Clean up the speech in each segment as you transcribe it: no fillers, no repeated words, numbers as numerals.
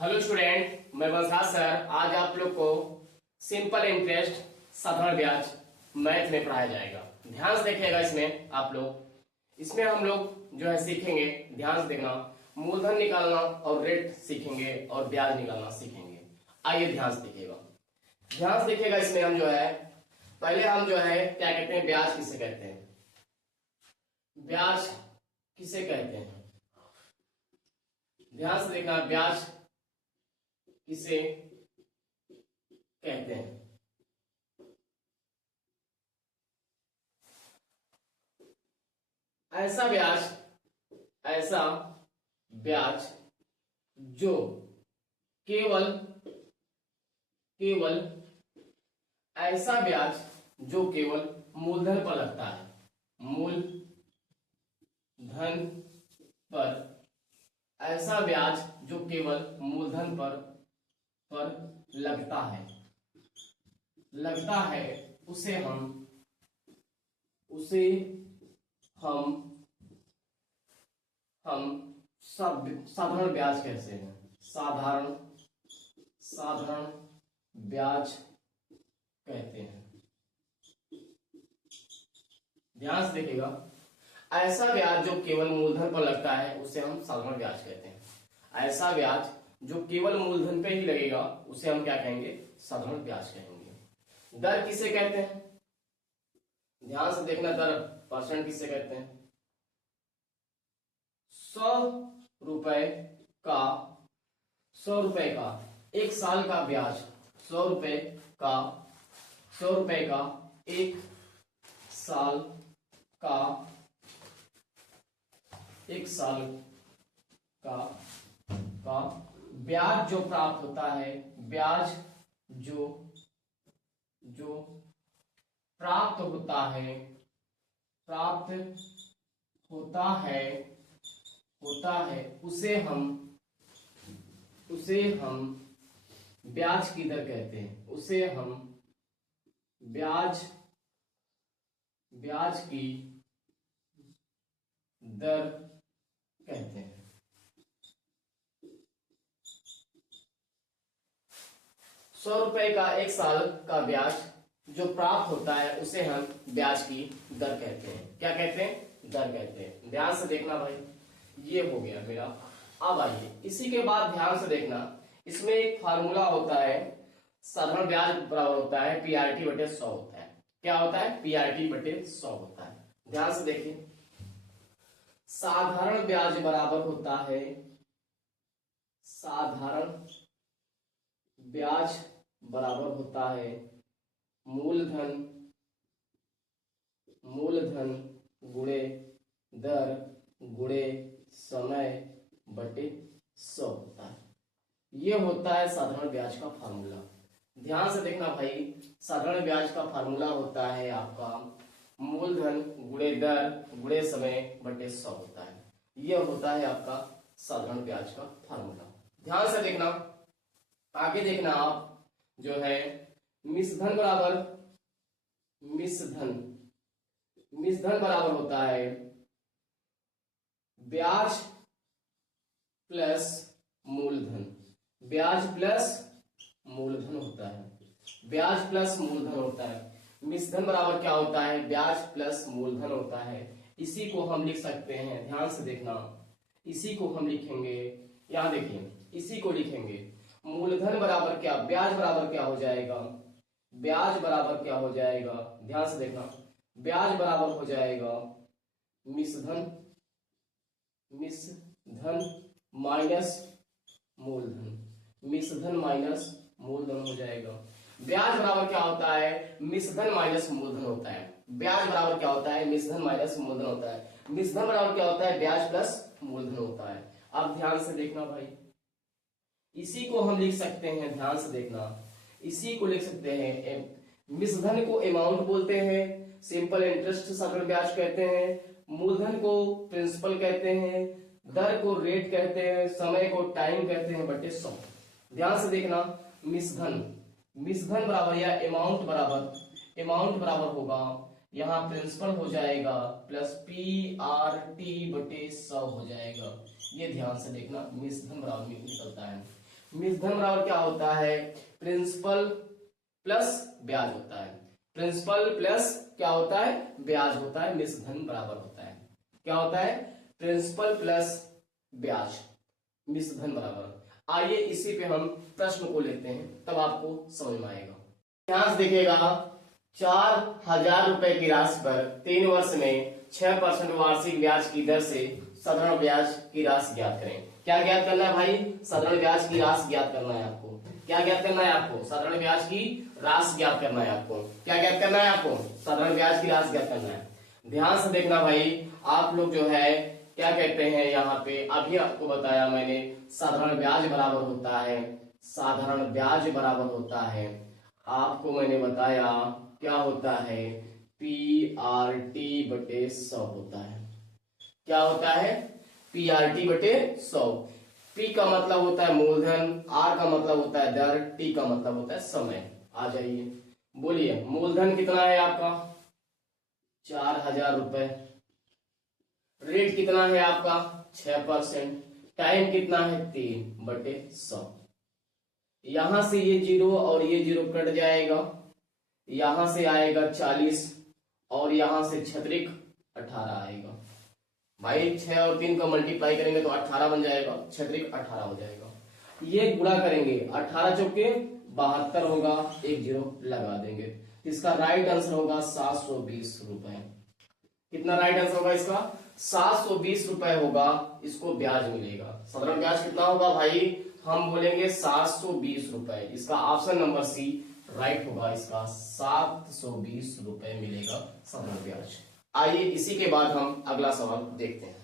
Hello student, मैं Bansal sir आज आप लोग को सिंपल इंटरेस्ट साधारण ब्याज मैथ में पढ़ाया जाएगा। ध्यान से देखिएगा। इसमें हम लोग जो है सीखेंगे, ध्यान से देखना, मूलधन निकालना और रेट सीखेंगे और ब्याज निकालना सीखेंगे। आइए ध्यान से देखिएगा। इसमें हम जो है पहले हम जो है क्या कहते हैं, ब्याज किसे कहते हैं, ब्याज किसे कहते हैं। ध्यान से देखना, ब्याज किसे कहते हैं। ऐसा ब्याज जो केवल ऐसा ब्याज जो केवल मूलधन पर लगता है, मूलधन पर। ऐसा ब्याज जो केवल मूलधन पर लगता है उसे हम साधारण ब्याज कहते हैं। साधारण ब्याज कहते हैं। ध्यान से देखिएगा, ऐसा ब्याज जो केवल मूलधन पर लगता है उसे हम साधारण ब्याज कहते हैं। ऐसा ब्याज जो केवल मूलधन पे ही लगेगा उसे हम क्या कहेंगे, साधारण ब्याज कहेंगे। दर किसे कहते हैं, ध्यान से देखना, दर परसेंट किसे कहते हैं। 100 रुपए का एक साल का ब्याज, 100 रुपए का एक साल का ब्याज जो प्राप्त होता है, ब्याज जो प्राप्त होता है उसे हम ब्याज की दर कहते हैं। उसे हम ब्याज की दर कहते हैं। 100 रुपए का एक साल का ब्याज जो प्राप्त होता है उसे हम ब्याज की दर कहते हैं। क्या कहते हैं, दर कहते हैं। ध्यान से देखना भाई, ये हो गया मेरा। अब आइए इसी के बाद ध्यान से देखना, इसमें एक फार्मूला होता है, साधारण ब्याज बराबर होता है PRT बटे 100 होता है। क्या होता है, PRT बटे 100 होता है। ध्यान से देखिए, साधारण ब्याज बराबर होता है, साधारण ब्याज बराबर होता है मूलधन गुणे दर गुणे समय बटे 100 होता है। ये होता है साधारण ब्याज का फार्मूला। ध्यान से देखना भाई, साधारण ब्याज का फार्मूला होता है आपका मूलधन गुणे दर गुणे समय बटे 100 होता है। यह होता है आपका साधारण ब्याज का फार्मूला। ध्यान से देखना, आगे देखना आप जो है मिश्रधन बराबर होता है ब्याज प्लस मूलधन। ब्याज प्लस मूलधन होता है। ब्याज प्लस मूलधन होता है। मिश्रधन बराबर क्या होता है, ब्याज प्लस मूलधन होता है। इसी को हम लिख सकते हैं, ध्यान से देखना, इसी को हम लिखेंगे, यहां देखिए, इसी को लिखेंगे मूलधन बराबर क्या, ब्याज बराबर क्या हो जाएगा, ब्याज बराबर क्या हो जाएगा, ध्यान से देखना, ब्याज बराबर हो जाएगा मिश्रधन माइनस मूलधन। मिश्रधन माइनस मूलधन हो जाएगा। ब्याज बराबर क्या होता है, मिश्रधन माइनस मूलधन होता है। ब्याज बराबर क्या होता है, मिश्रधन माइनस मूलधन होता है। मिश्रधन बराबर क्या होता है, ब्याज प्लस मूलधन होता है। अब ध्यान से देखना भाई, इसी को हम लिख सकते हैं, ध्यान से देखना, इसी को लिख सकते हैं, मिश्रधन को अमाउंट बोलते हैं, सिंपल इंटरेस्ट साधारण ब्याज कहते हैं, मूलधन को प्रिंसिपल कहते हैं, दर को रेट कहते हैं, समय को टाइम कहते हैं बटे 100। ध्यान से देखना, मिश्रधन बराबर या अमाउंट बराबर होगा, यहाँ प्रिंसिपल हो जाएगा प्लस PRT बटे 100 हो जाएगा। ये ध्यान से देखना, मिश्रधन बराबर निकलता है। मिश्रधन बराबर क्या होता है, प्रिंसिपल प्लस ब्याज होता है। प्रिंसिपल प्लस क्या होता है, ब्याज होता है। मिश्रधन बराबर होता है, क्या होता है, प्रिंसिपल प्लस ब्याज, मिश्रधन बराबर। आइए इसी पे हम प्रश्न को लेते हैं, तब आपको समझ में आएगा। ध्यान से देखिएगा, 4,000 रुपए की राशि पर 3 वर्ष में 6% वार्षिक ब्याज की दर से साधारण ब्याज की राशि ज्ञात करें। क्या ज्ञात करना है भाई, साधारण ब्याज की राशि ज्ञात करना है आपको। क्या ज्ञात करना है आपको, साधारण ब्याज की राशि ज्ञात करना है आपको। क्या ज्ञात करना है आपको, साधारण ब्याज की राशि ज्ञात करना है। ध्यान से देखना भाई, आप लोग जो है क्या कहते हैं यहाँ पे, अभी आपको बताया मैंने, साधारण ब्याज बराबर होता है, साधारण ब्याज बराबर होता है, आपको मैंने बताया क्या होता है, PRT बटे 100 होता है। क्या होता है, PRT बटे 100। P का मतलब होता है मूलधन, R का मतलब होता है दर, T का मतलब होता है समय। आ जाइए, बोलिए मूलधन कितना है आपका, 4,000 रुपए। रेट कितना है आपका, 6%। टाइम कितना है, 3 बटे 100। यहां से ये 0 और ये 0 कट जाएगा, यहां से आएगा 40 और यहां से छत्रिक 18 आएगा। भाई 6 और 3 का मल्टीप्लाई करेंगे तो 18 बन जाएगा, छत्रिक 18 हो जाएगा। ये गुणा करेंगे, 18 चौके 72 होगा, एक 0 लगा देंगे। इसका राइट आंसर होगा 720 रुपए। कितना राइट आंसर होगा इसका, 720 रुपए होगा, इसको ब्याज मिलेगा। साधारण ब्याज कितना होगा भाई, हम बोलेंगे 720 रुपए। इसका ऑप्शन नंबर सी राइट होगा, इसका 720 रुपए मिलेगा साधारण ब्याज। आइए इसी के बाद हम अगला सवाल देखते हैं,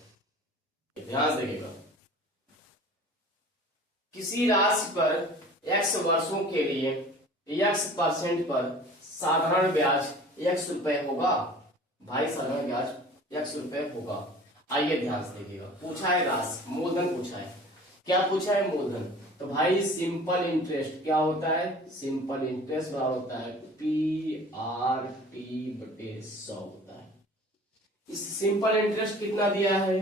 ध्यान से देखिएगा। किसी राशि पर x वर्षों के लिए x% पर साधारण ब्याज x रुपए होगा। भाई साधारण ब्याज x रुपए होगा। आइए ध्यान से देखिएगा, पूछा है राशि, मूलधन पूछा है। क्या पूछा है, मूलधन। तो भाई सिंपल इंटरेस्ट क्या होता है, सिंपल इंटरेस्ट बराबर होता है PRT बटे 100 होता है। इस सिंपल इंटरेस्ट कितना दिया है,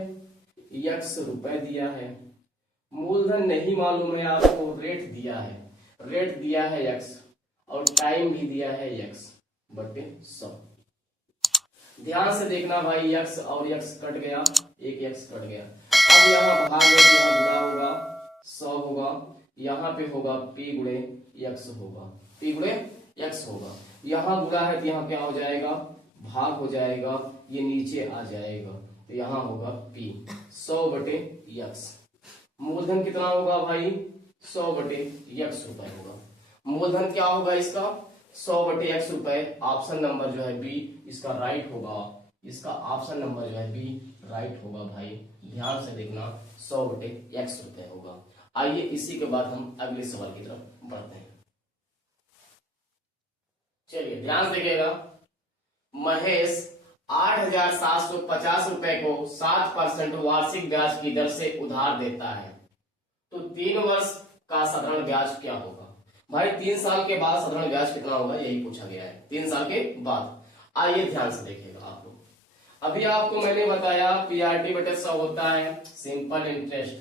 x रुपए दिया है। मूलधन नहीं मालूम है आपको, रेट दिया है, रेट दिया है x और टाइम भी दिया है x बटे 100। ध्यान से देखना भाई, x और x कट गया, एक x कट गया। अब यहाँ भाग है, यहाँ गुणा होगा, 100 होगा, यहाँ पे होगा p गुणे x होगा, p गुणे x होगा। यहाँ गुणा है तो यहाँ क्या हो जाएगा, भाग हो जाएगा, ये नीचे आ जाएगा तो यहाँ होगा p 100 बटे x। मूलधन कितना होगा भाई, 100 बटे x रुपए होगा। मूलधन क्या होगा इसका, 100 बटे x रुपए। ऑप्शन नंबर जो है बी इसका राइट होगा, इसका ऑप्शन नंबर जो है बी राइट होगा भाई। ध्यान से देखना, 100 बटे x रुपए होगा। आइए इसी के बाद हम अगले सवाल की तरफ बढ़ते हैं। चलिए ध्यान से देखिएगा, महेश 8,750 रुपए को 7% वार्षिक ब्याज की दर से उधार देता है, तो 3 वर्ष का साधारण ब्याज क्या होगा। भाई 3 साल के बाद साधारण ब्याज कितना होगा, यही पूछा गया है, 3 साल के बाद। आइए ध्यान से देखिएगा आप लोग, अभी आपको मैंने बताया PRT बटे 100 होता है सिंपल इंटरेस्ट।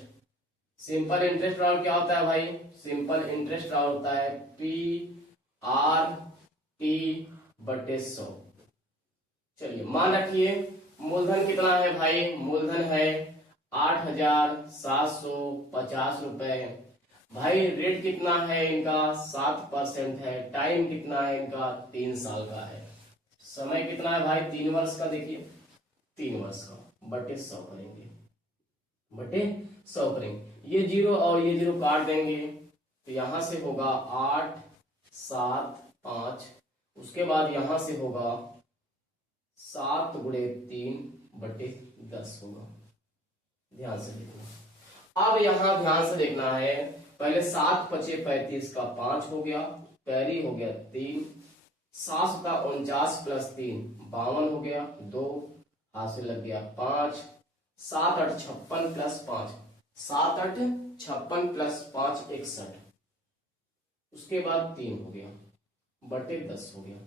सिंपल इंटरेस्ट बराबर क्या होता है भाई, सिंपल इंटरेस्ट बराबर होता है PRT बटे 100। चलिए मान रखिए मूलधन कितना है भाई, मूलधन है 8,750 रुपए। भाई रेट कितना है इनका, 7% है। टाइम कितना है इनका, 3 साल का है। समय कितना है भाई, 3 वर्ष का। देखिए 3 वर्ष का बटे 100 करेंगे, बटे 100 करेंगे। ये 0 और ये 0 काट देंगे तो यहां से होगा 8 7 5, उसके बाद यहां से होगा 7 गुणे 3 बटे 10 होगा। ध्यान से देखना, अब यहां ध्यान से देखना है, पहले 7 पचे 35 का 5 हो गया, पैरी हो गया 3, 7 का 49 प्लस 3 52 हो गया, 2 हाथ से लग गया 5, 7 8 56 प्लस 5, 7 8 56 प्लस 5 61, उसके बाद 3 हो गया बटे 10 हो गया।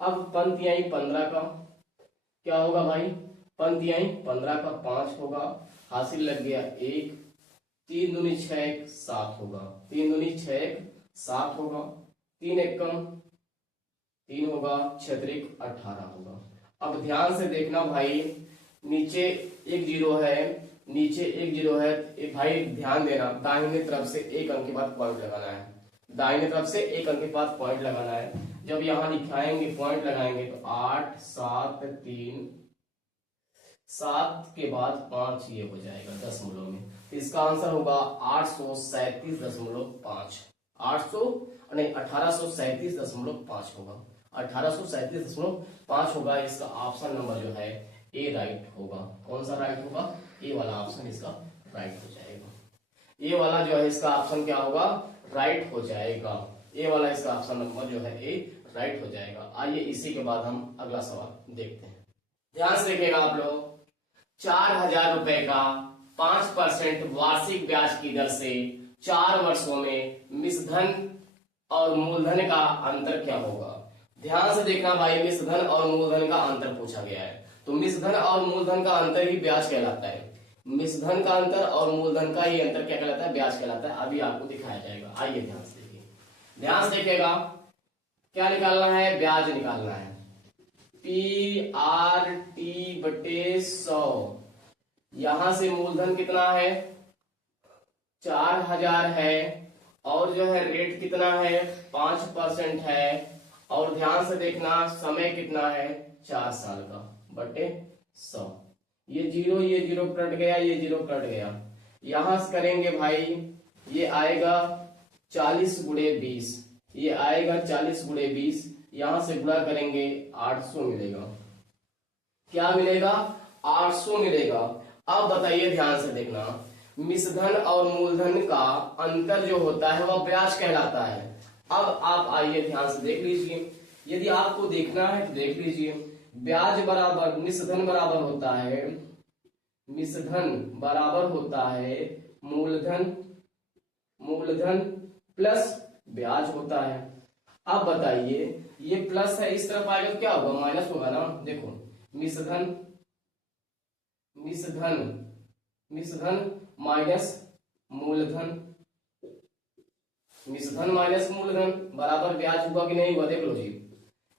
अब पंक्तियां 15 का क्या होगा भाई, पंक्तियां 15 का 5 होगा, हासिल लग गया 1, 3 दूनी 6 1 7 होगा, 3 दूनी 6 1 7 होगा, 3 एकम 3 होगा, 6 त्रिक 18 होगा। अब ध्यान से देखना भाई, नीचे एक जीरो है, नीचे एक जीरो है, भाई ध्यान देना, दाहिने तरफ से एक अंक के बाद पॉइंट लगाना है, दाहिने तरफ से एक अंक के बाद पॉइंट लगाना है। जब यहां लिखाएंगे पॉइंट लगाएंगे तो 8 7 3 7 के बाद 5 ये हो जाएगा दशमलव में, तो इसका आंसर होगा 837.5, 800 नहीं 1837.5 होगा, 1837.5 होगा। इसका ऑप्शन नंबर जो है ए राइट होगा। कौन सा राइट होगा? ए वाला ऑप्शन इसका राइट हो जाएगा। ए वाला जो है इसका ऑप्शन क्या होगा? राइट हो जाएगा। ए वाला इसका ऑप्शन नंबर जो है ए राइट हो जाएगा। आइए इसी के बाद हम अगला सवाल देखते हैं। ध्यान से देखिएगा आप लोग, 4,000 रुपए का 5% वार्षिक ब्याज की दर से 4 वर्षों में मिश्रधन और मूलधन का अंतर क्या होगा? ध्यान से देखना भाई, मिश्रधन और मूलधन का अंतर पूछा गया है, तो मिश्रधन और मूलधन का अंतर ही ब्याज कहलाता है। मिश्रधन का अंतर और मूलधन का ही अंतर क्या कहलाता है? ब्याज कहलाता है। अभी आपको दिखाया जाएगा। आइए ध्यान से देखिए, ध्यान से देखिएगा, क्या निकालना है? ब्याज निकालना है। PRT/100, यहां से मूलधन कितना है? 4,000 है, और जो है रेट कितना है? 5% है, और ध्यान से देखना समय कितना है? 4 साल का बटे 100। ये जीरो कट गया, ये जीरो कट गया। यहां से करेंगे भाई, ये आएगा 40 गुणे 20, ये आएगा 40 गुणे 20, यहां से गुणा करेंगे 800 मिलेगा। क्या मिलेगा? 800 मिलेगा। अब बताइए, ध्यान से देखना, मिश्रधन और मूलधन का अंतर जो होता है वह ब्याज कहलाता है। अब आप आइए ध्यान से देख लीजिए, यदि आपको देखना है तो देख लीजिए, ब्याज बराबर मिश्रधन बराबर होता है, मिश्रधन बराबर होता है मूलधन प्लस ब्याज होता है। अब बताइए, ये प्लस है, इस तरफ आएगा तो क्या होगा? माइनस होगा ना। देखो, मिश्रधन माइनस मूलधन, मिश्रधन माइनस मूलधन बराबर ब्याज हुआ कि नहीं हुआ? देख लो जी,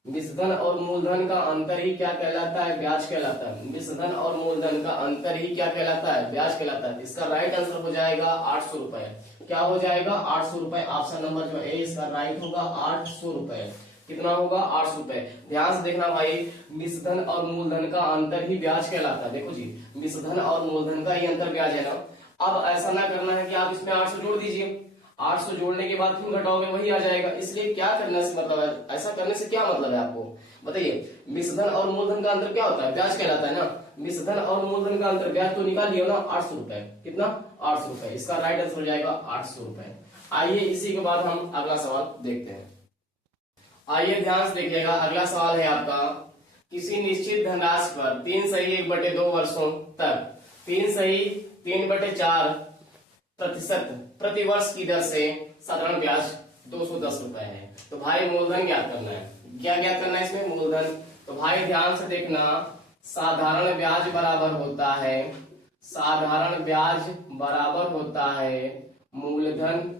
मिश्रधन और मूलधन का अंतर ही क्या कहलाता है? ब्याज कहलाता है। मिश्रधन और मूलधन का अंतर ही क्या कहलाता है? ब्याज कहलाता है। इसका राइट आंसर हो जाएगा 800 रुपए। क्या हो जाएगा? 800 रुपए। ऑप्शन नंबर जो है इसका राइट होगा 800 रुपए। कितना होगा? 800 रुपए। ध्यान से देखना भाई, मिश्रधन और मूलधन का अंतर ही ब्याज कहलाता है। देखो जी, मिश्रधन और मूलधन का ही अंतर ब्याज है ना। अब ऐसा ना करना है कि आप इसमें 800 जोड़ दीजिए, 800 जोड़ने के बाद फिर घटाओगे वही आ जाएगा। इसलिए क्या करने से मतलब है, ऐसा करने से क्या मतलब है आपको बताइए? मिश्रधन और मूलधन का अंतर क्या होता है? ब्याज कहलाता है ना। मिश्रधन और मूलधन का अंतर ब्याज तो निकाल लिया ना, 800 रुपए। कितना? 800 रुपए। इसका राइट आंसर हो जाएगा 800 रुपए। आइए इसी के बाद हम अगला सवाल देखते हैं। आइए ध्यान से देखिएगा, अगला सवाल है आपका, किसी निश्चित धनराशि पर 3 सही 1/2 वर्षों तक 3 सही 3/4% प्रति वर्ष की दर से साधारण ब्याज 210 रुपए है। तो भाई मूलधन ज्ञात करना है। क्या ज्ञात करना है इसमें? मूलधन। तो भाई ध्यान से देखना, साधारण ब्याज बराबर होता है, साधारण ब्याज बराबर होता है मूलधन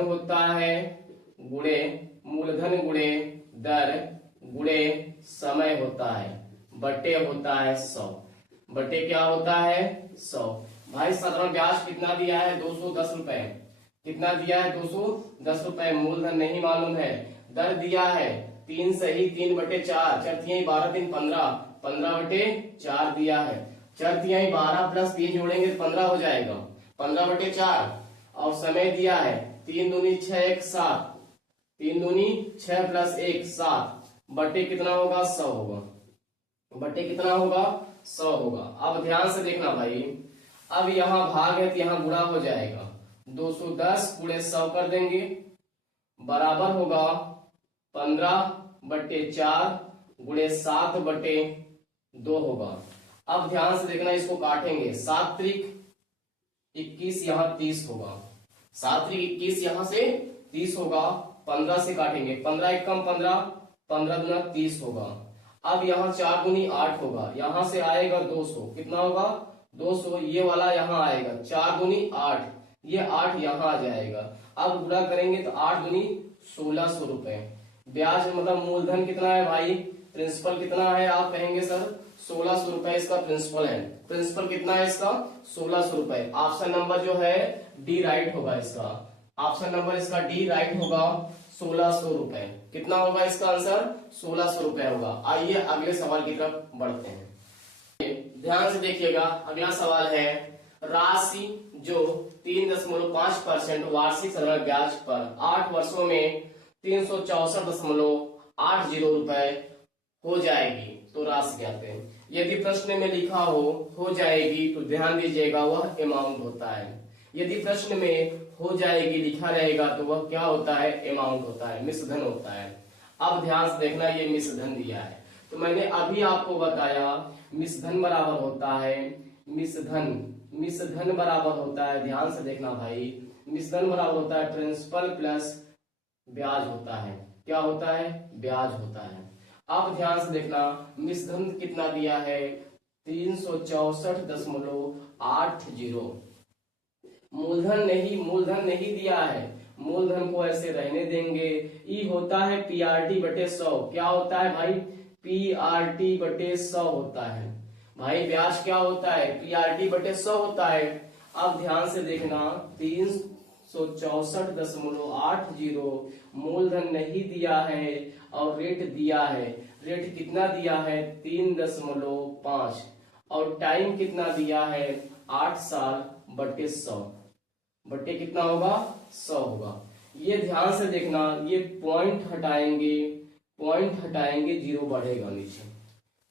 होता है गुणे मूलधन गुणे दर गुणे समय होता है, बटे होता है 100। बटे क्या होता है? 100। भाई साधारण ब्याज कितना दिया है? 210 रुपए। कितना दिया है? 210 रुपए। मूलधन नहीं मालूम है। दर दिया है 3 सही 3/4, 4 12 3 15, 15/4 दिया है। 4 12 प्लस 3 जोड़ेंगे तो 15 हो जाएगा, 15/4। और समय दिया है 3 दूनी 6 1 7, 3 दूनी 6 प्लस 1 7, बटे कितना होगा? 100 होगा। बटे कितना होगा? 100 होगा। अब ध्यान से देखना भाई, अब यहां भाग है तो यहां गुणा हो जाएगा, 210 गुणे 100 कर देंगे, बराबर होगा 15/4 गुणे 7/2 होगा। अब ध्यान से देखना, इसको काटेंगे, 7 त्रिक 21, यहां 30 होगा, 7 त्रिक 21 यहां से 30 होगा, 15 से काटेंगे, 15 एकम 15, 15 दूना 30 होगा। अब यहाँ 4 दूनी 8 होगा, यहां से आएगा 200, कितना होगा? 200, ये वाला यहाँ आएगा 4 दूनी 8, ये 8 यहाँ आ जाएगा। अब गुणा करेंगे तो 8 दूनी 1600 रुपए। ब्याज मतलब मूलधन कितना है भाई, प्रिंसिपल कितना है, आप कहेंगे सर 1600 रुपए इसका प्रिंसिपल है। प्रिंसिपल कितना है इसका 1600 रुपए। ऑप्शन नंबर जो है डी राइट होगा इसका, ऑप्शन नंबर इसका डी राइट होगा, 1600 रुपए। कितना होगा इसका आंसर, 1600 रुपए होगा। आइए अगले सवाल की तरफ बढ़ते हैं। ध्यान से देखिएगा, अगला सवाल है राशि जो 3.5% वार्षिक साधारण ब्याज पर 8 वर्षों में 364.80 रुपए हो जाएगी, तो राशि ज्ञात है। यदि प्रश्न में लिखा हो जाएगी, तो ध्यान दीजिएगा वह अमाउंट होता है। यदि प्रश्न में हो जाएगी लिखा रहेगा तो वह क्या होता है, अमाउंट होता है, मिश्रधन होता है। अब ध्यान से देखना, ये मिश्रधन दिया है, तो मैंने अभी आपको बताया मिश्रधन बराबर होता है, मिश्रधन बराबर होता है, ध्यान से देखना भाई, मिश्रधन बराबर होता है प्रिंसिपल प्लस ब्याज होता है। क्या होता है, ब्याज होता है। अब ध्यान से देखना, मिश्रधन कितना दिया है, 364.80। मूलधन नहीं दिया है, मूलधन को ऐसे रहने देंगे। ई होता है पीआरटी बटे 100। क्या होता है भाई, पीआरटी बटे 100 होता है। भाई ब्याज क्या होता है, पीआरटी बटे 100 होता है। अब ध्यान से देखना, 364.80 मूलधन नहीं दिया है और रेट दिया है। रेट कितना दिया है, 3.5, और टाइम कितना दिया है, 8 साल बटे 100, बटे कितना होगा, 100 होगा। ये ध्यान से देखना, ये पॉइंट हटाएंगे, जीरो बढ़ेगा नीचे।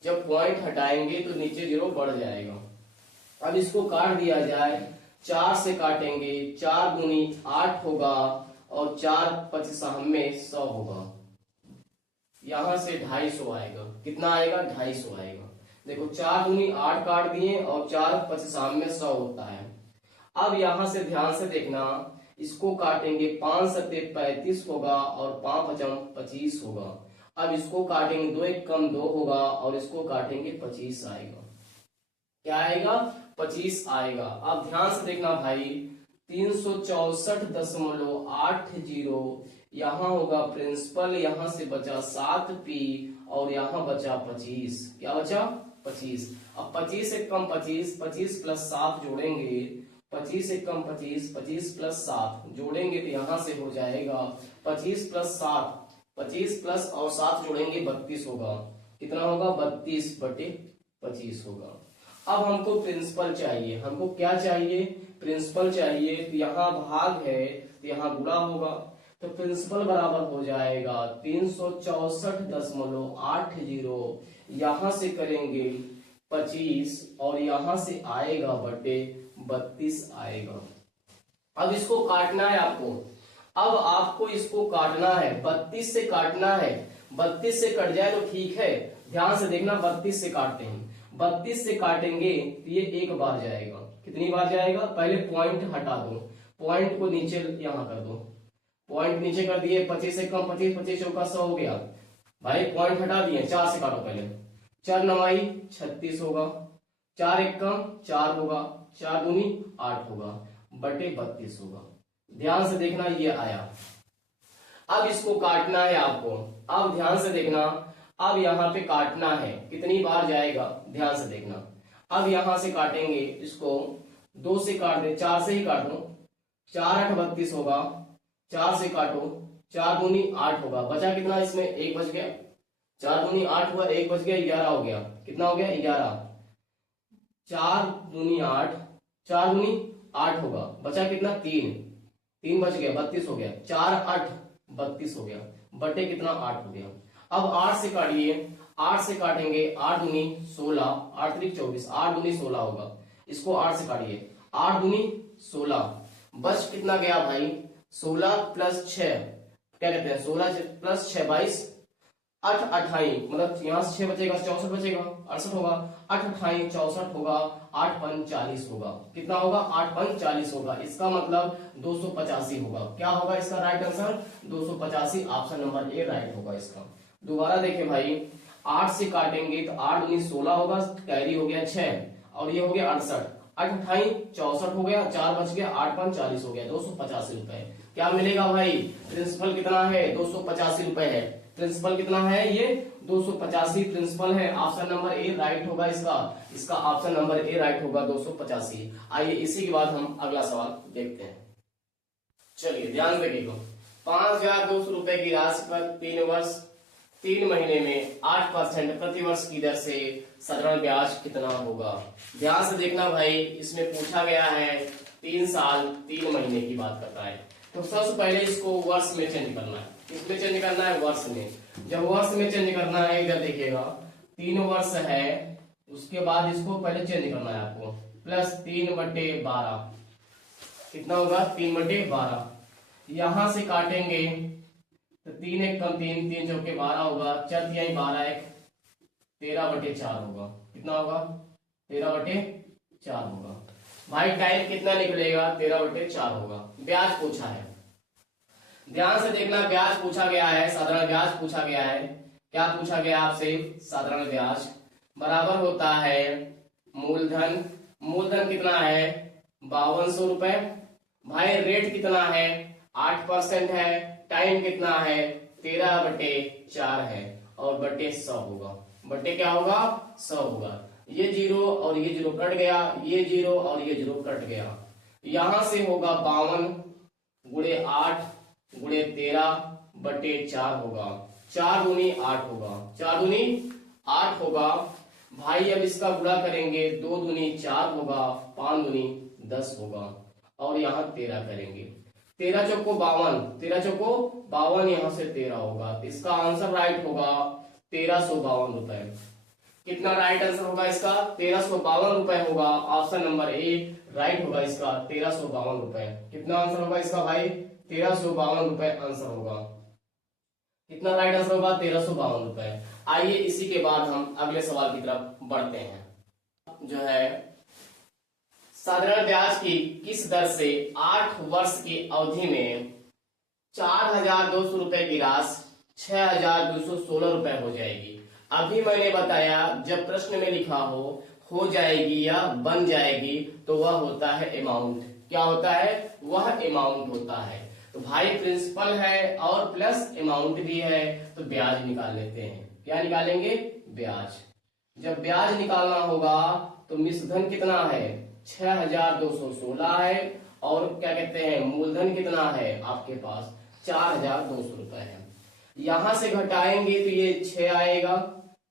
जब पॉइंट हटाएंगे तो नीचे जीरो बढ़ जाएगा। अब इसको काट दिया जाए, 4 से काटेंगे, 4 दूनी 8 होगा और 4 25 में 100 होगा। यहां से 250 आएगा। कितना आएगा, 250 आएगा। देखो 4 दूनी 8 काट दिए और 4 25 में 100 होता है। अब यहां से ध्यान से देखना, इसको काटेंगे, 5 सत्ते 35 होगा और 5 पचम 25 होगा। अब इसको काटेंगे, 2 एक कम 2 होगा और इसको काटेंगे 25 आएगा। क्या आएगा, 25 आएगा। अब ध्यान से देखना भाई, 364.80 यहाँ होगा प्रिंसिपल, यहाँ से बचा 7p और यहाँ बचा 25। क्या बचा, 25। अब 25 से कम 25, 25 प्लस 7 जोड़ेंगे, 25 से कम 25, 25 प्लस 7 जोड़ेंगे तो यहाँ से हो जाएगा 25 प्लस 7, 25 प्लस और 7 जोड़ेंगे 32 होगा। कितना होगा, 32 बटे 25 होगा। अब हमको प्रिंसिपल चाहिए, हमको क्या चाहिए, प्रिंसिपल चाहिए। तो यहाँ भाग है तो यहाँ गुणा होगा, तो प्रिंसिपल बराबर हो जाएगा 364.80। यहां से करेंगे 25 और यहां से आएगा बटे 32 आएगा। अब इसको काटना है आपको, अब आपको इसको काटना है, 32 से काटना है। 32 से कट जाए तो ठीक है, ध्यान से देखना, 32 से काटते हैं। 32 से काटेंगे तो ये एक बार जाएगा। कितनी बार जाएगा, पहले पॉइंट हटा दो, पॉइंट को नीचे यहां कर दो, पॉइंट नीचे कर दिए। 25 से कम 25, 25 चौका 100 हो गया। भाई पॉइंट हटा दिए, 4 से काटो पहले, 4 9 36 होगा, 4 एक कम 4 होगा, 4 दूनी 8 होगा, बटे 32 होगा। ध्यान से देखना, ये आया। अब इसको काटना है आपको, अब ध्यान से देखना, अब यहाँ पे काटना है, कितनी बार जाएगा, ध्यान से देखना। अब यहां से काटेंगे, इसको 2 से काट दे, 4 से ही काटो, 4 8 32 होगा, 4 से काटो, 4 दूनी 8 होगा, बचा कितना, इसमें 1 बच गया, 4 दूनी 8 हुआ, 1 बच गया, 11 हो गया। कितना हो गया, 11। 4 दूनी 8, 4 दूनी 8 होगा, बचा कितना, 3 बच गया, 32 हो गया। 4 8 32 हो गया, बटे कितना, 8 हो गया। अब 8 से काटिए, 8 से काटेंगे, 8 दूनी 16, 8 3 24, 8 दूनी 16 होगा। इसको 8 से काटिए, 8 दूनी 16, बच कितना गया भाई, 16 प्लस 6, क्या कहते हैं, 16 प्लस 6 22, 8 28, मतलब यहाँ से 6 बचेगा, 64 बचेगा, 68 होगा, 8 28 64 होगा, 8 5 40 होगा। कितना होगा, 8 5 40 होगा। इसका मतलब 285 होगा। क्या होगा इसका right answer, 285, option number A right होगा इसका। दोबारा देखिए भाई, 8 से काटेंगे तो 8 दूनी 16 होगा, कैरी हो गया 6 और ये हो गया 68, 8 अठाई 64 हो गया, 4 बच गया, 8 5 40 हो गया, 285 रुपए। क्या मिलेगा भाई? प्रिंसिपल कितना है? 285 रुपए है। प्रिंसिपल कितना है? ये 285 प्रिंसिपल है। ऑप्शन नंबर ए राइट होगा इसका। इसका ऑप्शन नंबर ए राइट होगा 285। आइए इसी के बाद हम अगला सवाल देखते हैं। चलिए ध्यान से देखो, 5200 रुपए की राशि पर 3 वर्ष 3 महीने में 8% प्रतिवर्ष की दर से साधारण ब्याज कितना होगा? ध्यान से देखना भाई, इसमें पूछा गया है 3 साल 3 महीने की बात करता है। तो सबसे पहले इसको वर्ष में चेंज करना है। किसमें चेंज करना है? वर्ष में। जब वर्ष में चेंज करना है, इधर देखिएगा 3 वर्ष है, उसके बाद इसको पहले चेंज करना है आपको, प्लस 3/12 कितना होगा? 3/12। यहां से काटेंगे तो 3 एक कम 3, 3 चौके 12 होगा, 4 तिहाई 12 एक 13/4 होगा। कितना होगा? 13/4 होगा। भाई टाइम कितना निकलेगा? 13/4 होगा। ब्याज पूछा है, ध्यान से देखना, ब्याज पूछा गया है, साधारण ब्याज पूछा गया है। क्या पूछा गया आपसे? साधारण ब्याज बराबर होता है मूलधन। मूलधन कितना है? 5200 रुपए। भाई रेट कितना है? 8% है। टाइम कितना है? 13/4 है, और बटे 100 होगा। बटे क्या होगा? 100 होगा। ये 0 और ये 0 कट गया, ये 0 और ये 0 कट गया। यहां से होगा 52 गुणे 8 गुणे 13/4 होगा। 4 दूनी 8 होगा, 4 दूनी 8 होगा। भाई अब इसका गुणा करेंगे, 2 दूनी 4 होगा, 5 दूनी 10 होगा, और यहाँ 13 करेंगे। 13 चौको 52, 13 चौको 52, यहाँ से 13 होगा। तो इसका आंसर राइट होगा 1352 रुपए। कितना राइट आंसर होगा इसका? 1352 रुपए होगा। ऑप्शन नंबर ए राइट होगा इसका, 1352 रुपए। कितना आंसर होगा इसका भाई? 1352 रुपए आंसर होगा। कितना राइट आंसर होगा? 1352 रुपए। आइए इसी के बाद हम अगले सवाल की तरफ बढ़ते हैं, जो है साधारण ब्याज की किस दर से 8 वर्ष की अवधि में 4200 रुपए की राशि 6216 रुपए हो जाएगी? अभी मैंने बताया जब प्रश्न में लिखा हो जाएगी या बन जाएगी, तो वह होता है अमाउंट। क्या होता है? वह अमाउंट होता है। तो भाई प्रिंसिपल है और प्लस अमाउंट भी है, तो ब्याज निकाल लेते हैं। क्या निकालेंगे? ब्याज। जब ब्याज निकालना होगा तो मिश्रधन कितना है? 6216 है, और क्या कहते हैं मूलधन कितना है आपके पास? 4200 रुपए है। यहां से घटाएंगे तो ये 6 आएगा।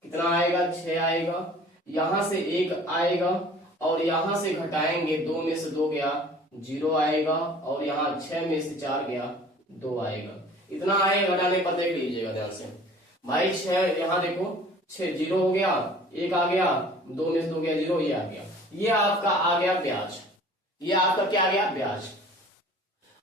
कितना आएगा? 6 आएगा। यहां से 1 आएगा, और यहां से घटाएंगे, 2 में से 2 गया 0 आएगा, और यहाँ 6 में से 4 गया 2 आएगा। इतना आएगा, घटाने पर देख लीजिएगा ध्यान से भाई। 6 यहाँ देखो, 6 0 हो गया, 1 आ गया, 2 में से 2 गया 0, ये आ गया। ये आपका आ गया ब्याज। ये आपका क्या आ गया? ब्याज।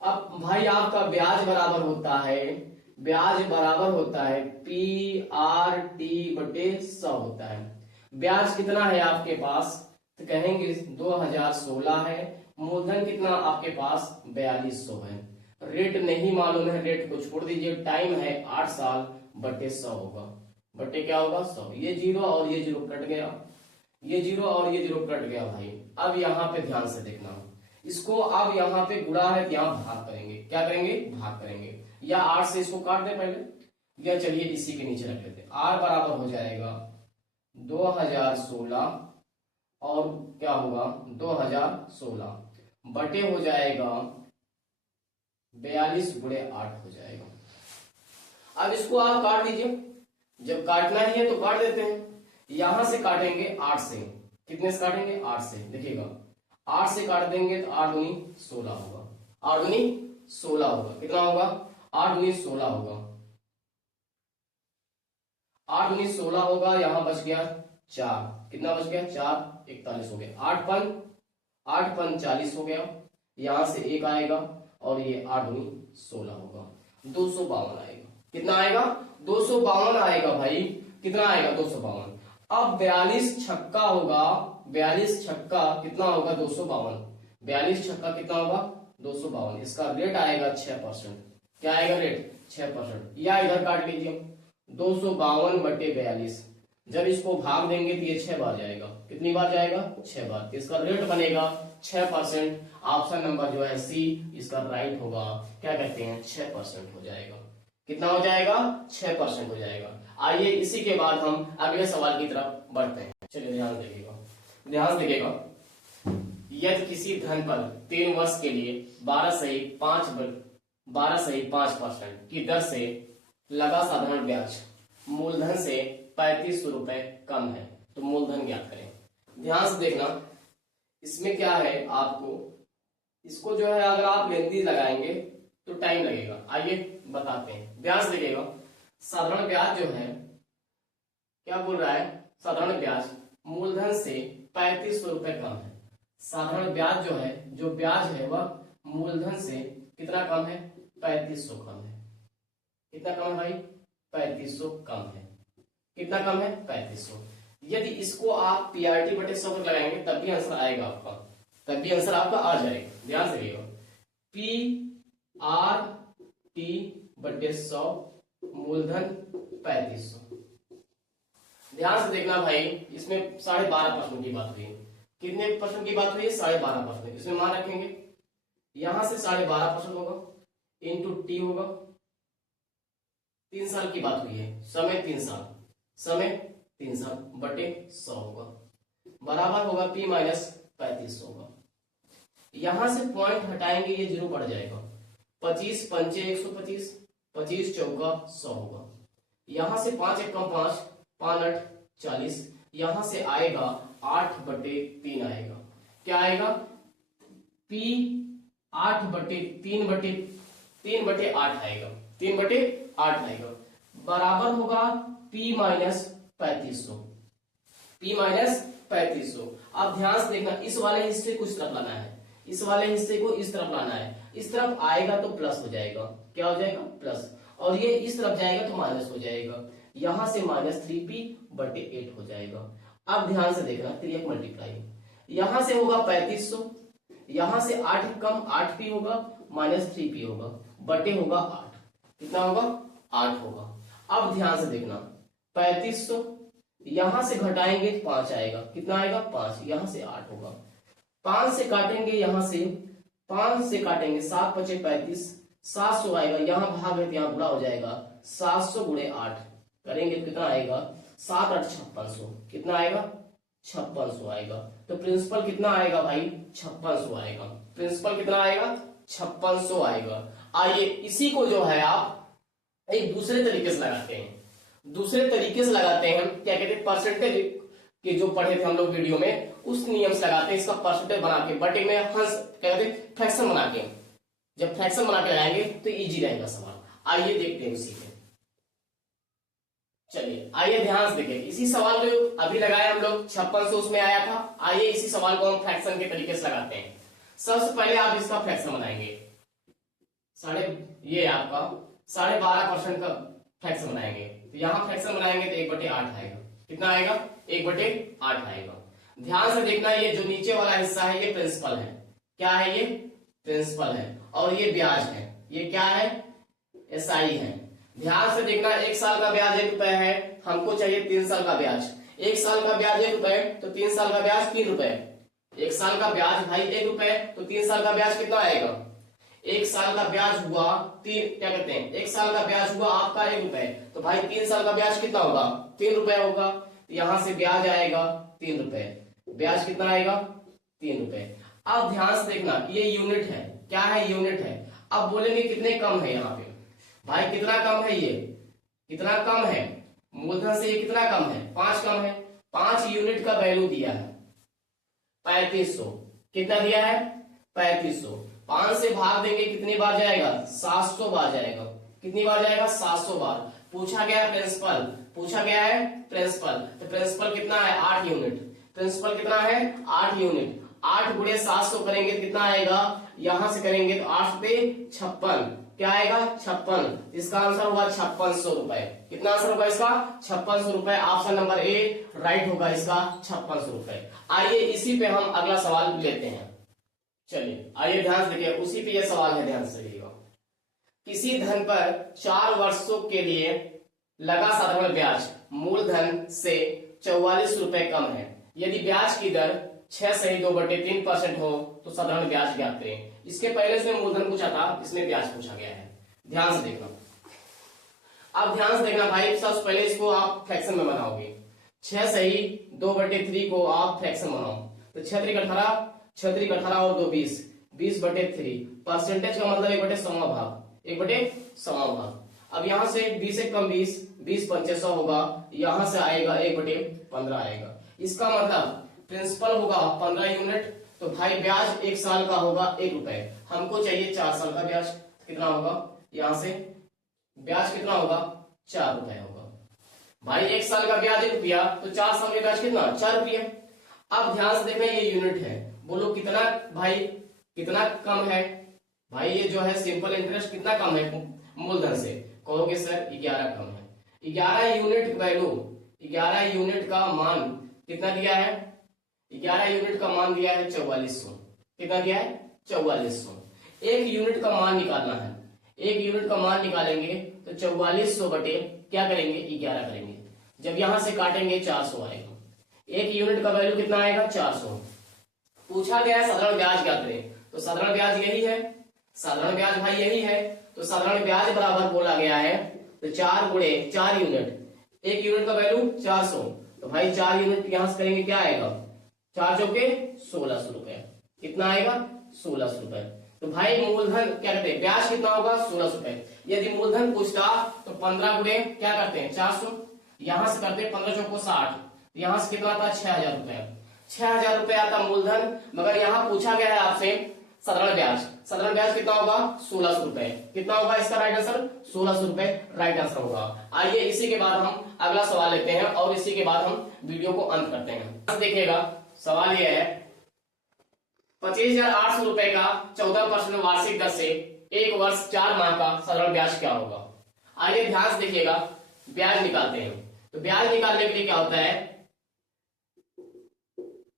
अब भाई आपका ब्याज बराबर होता है, ब्याज बराबर होता है PRT/100 होता है। ब्याज कितना है आपके पास? तो कहेंगे 2016 है। मूलधन कितना आपके पास? 4200 है। रेट नहीं मालूम है, रेट को छोड़ दीजिए। टाइम है 8 साल, बटे 100 होगा। बटे क्या होगा? 100। ये 0 और ये 0 कट गया, ये 0 और ये 0 कट गया भाई। अब यहाँ पे ध्यान से देखना, इसको अब यहाँ पे गुणा है तो यहाँ भाग करेंगे। क्या करेंगे? भाग करेंगे। या 8 से इसको काट दे पहले, या चलिए इसी के नीचे रख लेते। R बराबर हो जाएगा 2016, और क्या होगा? 2016 बटे हो जाएगा 42 गुणे 8 हो जाएगा। अब इसको आप काट दीजिए, जब काटना ही है तो काट देते हैं। यहां से काटेंगे 8 से। कितने से काटेंगे? 8 से। देखिएगा 8 से काट देंगे तो 8 दूनी 16 होगा, 8 दूनी 16 होगा। कितना होगा? 8 दूनी 16 होगा, 8 दूनी 16 होगा। यहां बच गया 4। कितना बच गया? 4 41 हो गया। 8 5 40 हो गया। यहां से 1 आएगा, और ये 8 दूनी 16 होगा, 252 आएगा। कितना आएगा? 252 आएगा भाई। कितना आएगा? 252। अब 42 छक्का होगा, 42 छक्का कितना होगा? 252। 42 छक्का कितना होगा? 252। इसका रेट आएगा 6%। क्या आएगा रेट? 6%। या इधर काट लीजिए, 252 बटे 42, जब इसको भाग देंगे तो ये 6 बार जाएगा। कितनी बार जाएगा? 6 बार। तो इसका रेट बनेगा 6%। ऑप्शन नंबर जो है सी इसका राइट होगा। क्या कहते हैं? 6% हो जाएगा। कितना हो जाएगा? 6% हो जाएगा। आइए इसी के बाद हम अगले सवाल की तरफ बढ़ते हैं। चलिए ध्यान देखिएगा, ध्यान देखिएगा। यदि किसी धन पर 3 वर्ष के लिए 12.5% की दर से लगा साधारण ब्याज मूलधन से 3500 रुपए कम है, तो मूलधन ज्ञात करें। ध्यान से देखना, इसमें क्या है, आपको इसको जो है अगर आप लेंदी लगाएंगे तो टाइम लगेगा। आइए बताते हैं। ब्याज देखिएगा, साधारण ब्याज जो है क्या बोल रहा है? साधारण ब्याज मूलधन से 3500 रुपए कम है। साधारण ब्याज जो है, जो ब्याज है वह मूलधन से कितना कम है? 3500 कम है। कितना कम है भाई? 3500 कम है। कितना कम है? 3500। यदि इसको आप पीआरटी बटे 100 पर लगाएंगे तब भी आंसर आएगा आपका, तब भी आंसर आपका आ जाएगा। ध्यान से देखिएगा, पीआरटी बटे 100 मूलधन 3500। ध्यान से देखना भाई, इसमें 12.5% की बात हुई है। कितने परसेंट की बात हुई है? 12.5%। इसमें मान रखेंगे, यहां से 12.5% होगा इंटू टी होगा। 3 साल की बात हुई है, समय 3 साल, समय 3 साल बटे 100 होगा, बराबर होगा P माइनस 3500 होगा। यहां से पॉइंट हटाएंगे, ये 0 बढ़ जाएगा। 25 पंचे 125, 25 चौका 100 होगा। यहां से 5 एक कम 5, 5 8 40। यहां से आएगा 8/3 आएगा। क्या आएगा? P 8/3/8 आएगा। 3/8 आएगा, बराबर होगा P माइनस 3500। P minus 3500। अब ध्यान से देखना, इस वाले हिस्से को इस तरफ लाना है, इस वाले हिस्से को इस तरफ लाना है। इस तरफ आएगा तो प्लस हो जाएगा। क्या हो जाएगा? प्लस। और ये इस तरफ जाएगा तो माइनस हो जाएगा। यहां से माइनस 3P/8 हो जाएगा। अब ध्यान से देखना, 3 मल्टीप्लाई, यहां से होगा 3500, यहां से 8 कम 8P होगा, माइनस 3P होगा, बटे होगा 8। कितना होगा? 8 होगा। अब ध्यान से देखना, 3500 यहां से घटाएंगे 5 आएगा। कितना आएगा? 5। यहां से 8 होगा। 5 से काटेंगे, यहां से 5 से काटेंगे, 7 × 5 = 35, 700 आएगा। यहां भाग है तो यहां गुणा हो जाएगा। 700 × 8 करेंगे तो कितना आएगा? 7 8 5600। कितना आएगा? 5600 आएगा। तो प्रिंसिपल कितना आएगा भाई? 5600 आएगा। प्रिंसिपल कितना आएगा? 5600 आएगा। आइए इसी को जो है आप एक दूसरे तरीके से लगाते हैं। दूसरे तरीके से लगाते हैं, क्या कहते हैं? परसेंटेज के जो पढ़े थे हम लोग वीडियो में, उस नियम से लगाते हैं। इसका परसेंटेज बना के बटे में हंस क्या कहते हैं? फ्रैक्शन बना के। जब फ्रैक्शन बना के लगाएंगे तो इजी रहेगा सवाल। आइए देखते हैं उसी पे। चलिए आइए ध्यान से देखें, इसी सवाल को अभी लगाया हम लोग, 5600 उसमें आया था। आइए इसी सवाल को हम फ्रैक्शन के तरीके से लगाते हैं। सबसे पहले आप इसका फ्रैक्शन बनाएंगे, ये आपका 12.5% का फ्रैक्शन बनाएंगे। तो यहां फ्रैक्शन बनाएंगे तो 1/8 आएगा। कितना आएगा? 1/8 आएगा। ध्यान से देखना, ये जो नीचे वाला हिस्सा है ये प्रिंसिपल है। क्या है? ये प्रिंसिपल है। और ये ब्याज है। ये क्या है? SI है। ध्यान से देखना, 1 साल का ब्याज 1 रुपए है, हमको चाहिए 3 साल का ब्याज। 1 साल का ब्याज 1 रुपए तो 3 साल का ब्याज 3 रुपए। 1 साल का ब्याज भाई 1 रुपए तो 3 साल का ब्याज कितना आएगा? 1 साल का ब्याज हुआ 3, क्या कहते हैं? 1 साल का ब्याज हुआ आपका 1 रुपए, तो भाई 3 साल का ब्याज कितना होगा? 3 रुपए होगा। तो यहां से ब्याज आएगा 3 रुपए। ब्याज कितना आएगा? 3 रुपए। अब ध्यान से देखना, ये यूनिट है। क्या है? यूनिट है। अब बोलेंगे कितने कम है यहाँ पे? भाई कितना कम है? ये कितना कम है? मूलधन से ये कितना कम है? 5 कम है। 5 यूनिट का वैल्यू दिया है 3500। कितना दिया है? 3500। 5 से भाग देंगे कितनी बार जाएगा? 700 बार जाएगा। कितनी बार जाएगा? 700 बार। पूछा गया है प्रिंसिपल, पूछा गया है प्रिंसिपल, तो प्रिंसिपल कितना है? 8 यूनिट। प्रिंसिपल कितना है? 8 यूनिट। 8 × 700 करेंगे कितना आएगा? यहां से करेंगे तो 8 पे 56, क्या आएगा? 56। इसका आंसर होगा 5600 रुपए। कितना आंसर होगा इसका? 5600 रुपए। ऑप्शन नंबर ए राइट होगा इसका, 5600 रुपए। आइए इसी पे हम अगला सवाल लेते हैं। चलिए आइए ध्यान से देखिए, उसी पे ये सवाल है, ध्यान से देखिएगा। किसी धन पर 4 वर्षों के लिए लगा साधारण ब्याज मूलधन से 44 रुपए कम है। यदि ब्याज की दर 6.2/3% हो तो साधारण ब्याज ज्ञात करें। इसके पहले इसमें मूलधन पूछा था, इसमें ब्याज पूछा गया है। ध्यान से देखना, अब ध्यान से देखना भाई। सबसे पहले इसको आप फ्रैक्शन में बनाओगे। 6/2/3 को आप फ्रैक्शन बनाओ तो 6×18, 6×18 और 2 20, 20/3। परसेंटेज का मतलब 1/100 भाग, 1/100 भाग। अब यहां से 20 से कम 20, 20×5 होगा, यहां से आएगा 1/15 आएगा। इसका मतलब प्रिंसिपल होगा 15 यूनिट, तो भाई ब्याज 1 साल का होगा 1 रुपए। हमको चाहिए 4 साल का ब्याज, कितना होगा? यहां से ब्याज कितना होगा? 4 रुपए होगा। भाई 1 साल का ब्याज 1 रुपया, तो 4 साल का ब्याज कितना? 4 रुपया। अब ध्यान से देखना, ये यूनिट है, बोलो कितना भाई, कितना कम है? भाई ये जो है सिंपल इंटरेस्ट कितना कम है मूलधन से? कहोगे सर 11 कम है। 11 यूनिट वैल्यू, 11 यूनिट का मान कितना दिया है? 11 यूनिट का मान दिया है 4400। कितना दिया है? 4400। 1 यूनिट का मान निकालना है। 1 यूनिट का मान निकालेंगे तो 4400 बटे क्या करेंगे? 11 करेंगे। जब यहां से काटेंगे 400 आएगा। 1 यूनिट का वैल्यू कितना आएगा? 400। पूछा गया है साधारण ब्याज क्या करें, तो साधारण ब्याज यही है, साधारण ब्याज भाई यही है। तो साधारण ब्याज बराबर बोला गया है तो 4 गुणे 4 यूनिट, 1 यूनिट का वैल्यू 400, तो भाई 4 यूनिट यहां से करेंगे क्या आएगा? 4 चौके 1600 रुपए। कितना आएगा? 1600 रुपए। तो भाई मूलधन क्या कहते हैं? ब्याज कितना होगा? 1600 रुपए। यदि मूलधन पूछता तो 15 गुणे क्या करते हैं? 400। यहां से करते हैं 15 चौको 60, यहां से कितना आता? 6000 रुपए। 6000 रुपए आता मूलधन, मगर यहाँ पूछा गया है आपसे साधारण ब्याज। साधारण ब्याज कितना होगा? 1600 रुपए। कितना होगा इसका राइट आंसर? 1600 रुपए राइट आंसर होगा। आइए इसी के बाद हम अगला सवाल लेते हैं और इसी के बाद हम वीडियो को अंत करते हैं। देखिएगा सवाल यह है, 25,800 रुपए का 14% वार्षिक दर से 1 वर्ष 4 माह का साधारण ब्याज क्या होगा? आइए ध्यान से देखिएगा, ब्याज निकालते हैं। तो ब्याज निकालने के लिए क्या होता है?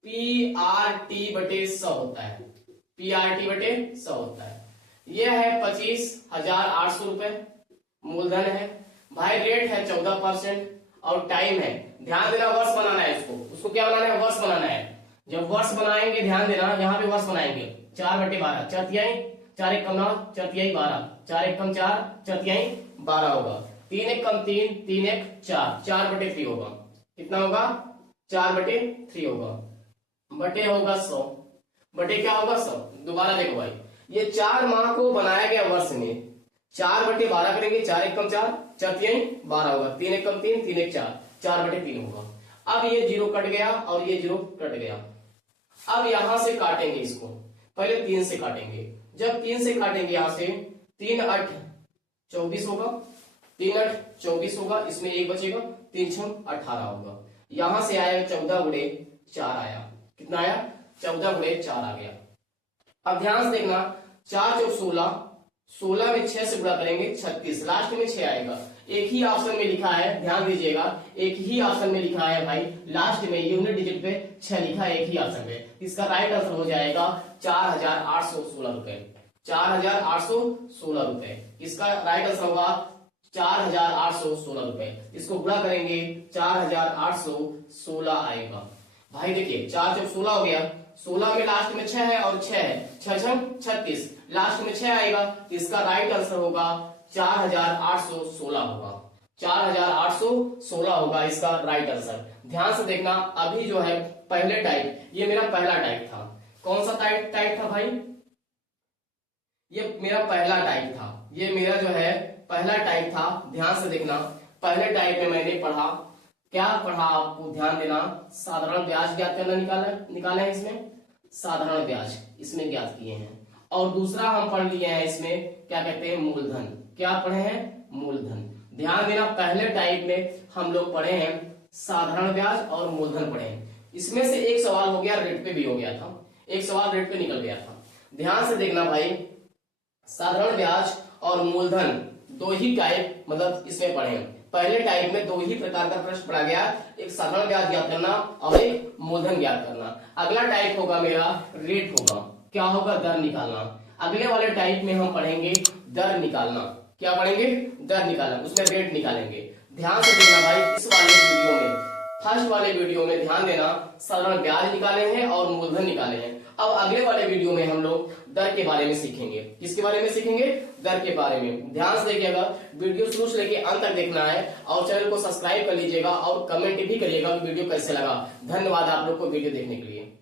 PRT/100 होता है, PRT/100 होता है। यह है 25,800 रुपए मूलधन है भाई, रेट है 14% और टाइम है, ध्यान देना वर्ष बनाना है इसको, उसको क्या बनाना है? वर्ष बनाना है। जब वर्ष बनाएंगे ध्यान देना, यहाँ पे वर्ष बनाएंगे 4/12, 4 1 कम 9, 4 12, 4 1 कम 4, 4 12 होगा। 3 1 कम 3, 3 1 4, 4/3 होगा। कितना होगा? 4/3 होगा। बटे होगा 100, बटे क्या होगा? 100। दोबारा देखो भाई, ये 4 माह को बनाया गया वर्ष में, 4/12 करेंगे, 4 1 कम 4, 4 12 होगा। 3 1 कम 3, 3 1 4, 4/3 होगा। अब ये 0 कट गया और ये 0 कट गया। अब यहां से काटेंगे इसको, पहले 3 से काटेंगे। जब 3 से काटेंगे यहां से, 3 8 24 होगा, 3 8 24 होगा, इसमें 1 बचेगा, 3 6 18 होगा। यहां से आएगा 14 गुणे 4 आया। कितना आया? 14 गुणे 4 आ गया। अब ध्यान से देखना, 4 चौक 16, 16 में 6 से गुणा करेंगे 36, लास्ट में 6 आएगा। एक ही ऑप्शन में लिखा है, ध्यान दीजिएगा, एक ही ऑप्शन में लिखा है भाई, लास्ट में यूनिट डिजिट पे 6 लिखा है एक ही ऑप्शन में। इसका राइट आंसर हो जाएगा 4,816 रुपए, 4,816 रुपए। इसका राइट आंसर होगा 4,816 रुपए। इसको गुणा करेंगे 4,816 आएगा। भाई देखिए 4 चौक 16 हो गया, 16 में लास्ट में 6 है और 6 है, 6 6 36, लास्ट में 6 आएगा। इसका राइट आंसर होगा 4,816 होगा, 4,816 होगा इसका राइट आंसर। ध्यान से देखना, अभी जो है पहले टाइप, ये मेरा पहला टाइप था। कौन सा टाइप था भाई? ये मेरा पहला टाइप था, ये मेरा जो है पहला टाइप था। ध्यान से देखना, पहले टाइप में मैंने पढ़ा, क्या पढ़ा आपको ध्यान देना, साधारण ब्याज ज्ञात करना निकाला है इसमें, साधारण ब्याज इसमें ज्ञात किए हैं। और दूसरा हम पढ़ लिए हैं इसमें, क्या कहते हैं? मूलधन। क्या पढ़े हैं? मूलधन। ध्यान देना, पहले टाइप में हम लोग पढ़े हैं साधारण ब्याज और मूलधन पढ़े हैं। इसमें से एक सवाल हो गया रेट पे भी हो गया था, एक सवाल रेट पे निकल गया था। ध्यान से देखना भाई, साधारण ब्याज और मूलधन दो ही टाइप मतलब इसमें पढ़े हैं। पहले टाइप में 2 ही प्रकार का प्रश्न पढ़ा गया, एक साधारण ब्याज ज्ञात करना और एक मूलधन ज्ञात करना। अगला टाइप होगा मेरा रेट होगा, क्या होगा? दर निकालना। अगले वाले टाइप में हम पढ़ेंगे दर निकालना। क्या पढ़ेंगे? दर निकालना, उसमें रेट निकालेंगे। ध्यान से देखना भाई, इस वाले वीडियो में, फर्स्ट वाले वीडियो में ध्यान देना, साधारण ब्याज निकाले हैं और मूलधन निकाले हैं। अब अगले वाले वीडियो में हम लोग दर के बारे में सीखेंगे। किसके बारे में सीखेंगे? दर के बारे में। ध्यान से देखिएगा, वीडियो शुरू से लेके अंत तक देखना है और चैनल को सब्सक्राइब कर लीजिएगा और कमेंट भी करिएगा कि वीडियो कैसे लगा। धन्यवाद आप लोग को वीडियो देखने के लिए।